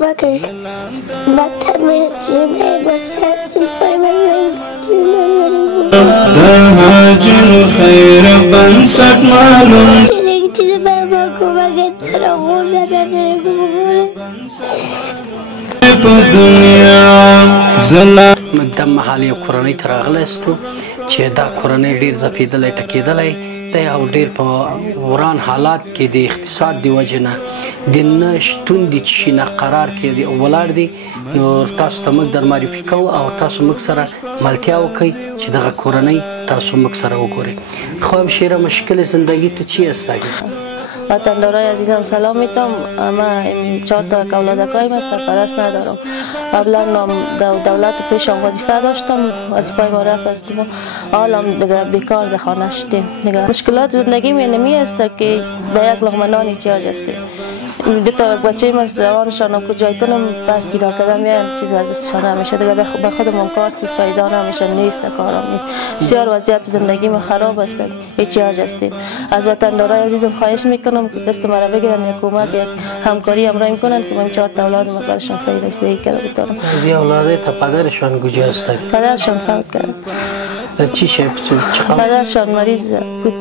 وکیش مکتب زنده باشه پای من تاج الخير بنسك معلوم چیز برای ما کمک داره خورده داره بدنيا زلا مقدم محلي کورنۍ ته راغلی استو چې دا کورنۍ ډیر ځپېدلی ټکېدلی دی او ډیر په وران حالات کې د اقتصاد د وجې نه د نه شتون د شي نه قرار کې ولاړ دي نو تاسو ته موږ در معرفي کوو او تاسو موږ سره ملتیا وکړئ چې دغه کورنۍ تاسو موږ سره وګورئ. خو همشیره مشکل زندگی تو چی است اگه؟ وطندارای عزیزم سلام میتونم. من 4 تا اولادکایم هستم، سرپرست ندارم. قبلا دولت پیشم وظیفه داشتم، وظیفه ما رفت هستم، حالا دیگه بیکار در خانه شدیم. مشکلات زندگی می نمی است که به یک لقمه نان احتیاج هستیم. 2 تا بچه من روانشان کجای کنم بس گیرا کردم یه چیز از دستشان نمیشه دیگه، به خودم کار چیز پیدا نمیشه، نیست کارم نیست. بسیار وضعیت زندگی ما خراب است، احتیاج هستیم. از وطندارای عزیزم خواهش میکنم که دست مرا بگیرن، حکومت یک همکاری همراه میکنن که من 4 تا اولاد ما برشان صحیح رسیدگی کرده بتونم. از این اولاد تا پدرشان کجا هستن؟ پدرشان فوت کرد. چی شد؟ پدرشان مریض بود،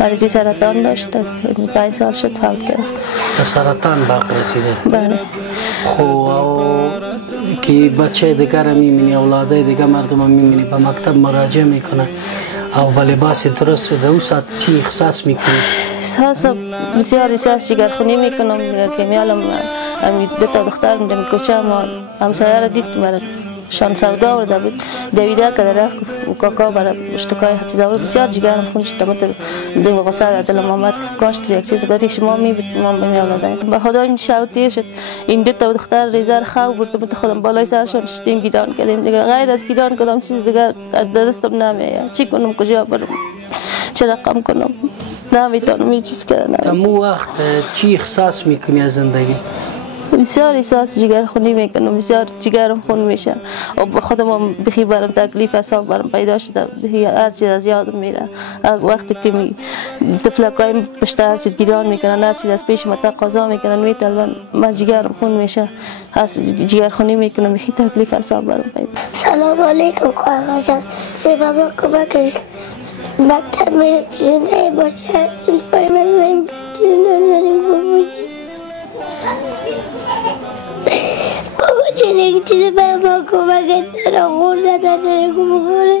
مریضی سرطان داشت، 5 سال شد فوت کرد. سرطان باقی رسیده. بله. خو که بچه دیگر میبینی، اولاده دیگر مردم میبینی به مکتب مراجعه میکنه او به لباس درست در اون ساعت چی احساس میکنی؟ احساس بسیار احساس جگرخونی میکنم که میالم 2 تا دختر میدم کوچه ما همسایه را دید برای شان سودا ورده بود دویده که رفت کاکا برای اشتکای چیز آورد. بسیار جگرم خونش تمام دل غصه در دلم آمد، کاش یک چیز برای شما میبود ما میالدیم. به خدا این شوتیر شد، این 2 تا دختر ریزر خواب برد خودم بالای سرشان شدیم گیران کردیم دیگه. غیر از گیران کدام چیز دیگه درستم نمیاد. چی کنم، کجا برم، چه رقم کنم، نمیتونم هیچ چیز کردن. تمو وقت چی احساس میکنی از زندگی؟ بسیار احساس جگرخونی میکنم، بسیار جگرم خون میشه و به خودم بخی برم تکلیف حساب برم پیدا شده، هر چیز از یادم میره. وقتی که طفلکایم پشت هر چیز گیران میکنن، هر چیز از پیش ما تقاضا میکنن میتونن، من جگرم خون میشه، جگرخونی میکنم، بخی تکلیف حساب برم پیدا. سلام علیکم کاغا جان، بابا کمکش مکتب زنده باشه پای من بابا چه چیز برای ما کمک داره خورده داره بخوره.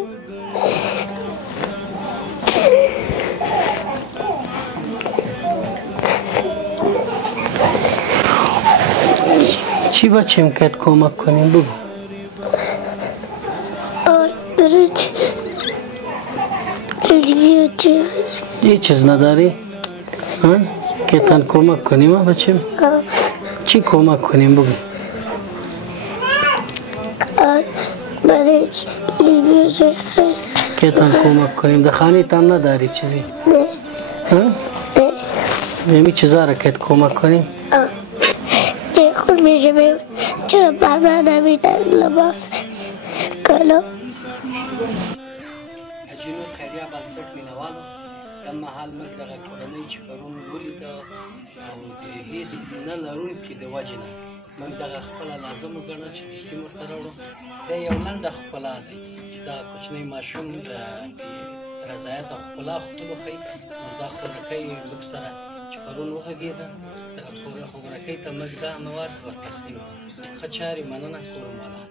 چی بچه میکرد کمک کنیم بگو؟ یه چیز نداری؟ که تن کمک کنیم بچه؟ چی کمک کنیم بگو؟ برای لیبیوزه که تن کمک کنیم؟ در خانه تن نداری چیزی؟ نه. نمی چیزا را که کمک کنیم؟ که خود میشه چرا بابا نمیدن لباس کلا اجینو خیریه بنسټ مینوالو کم محل موږ دغه کورنۍ چې پرون ولیده او د هېڅ نه لرونکي د وجې نه موږ دغه خپله لازم وګڼه چې دستي ورته راوړو. دا یو لنډه ښکلا دی چې دغه کوچنی ماشوم د رضایت او ښکلا ښکلو ښیي. نو دا خورنکۍ موږ سره چې پرون وغږېده دغه خورنکۍ ته موږ دا مواد ورتسلیم کړو. ښه چارې مننه کورمالا.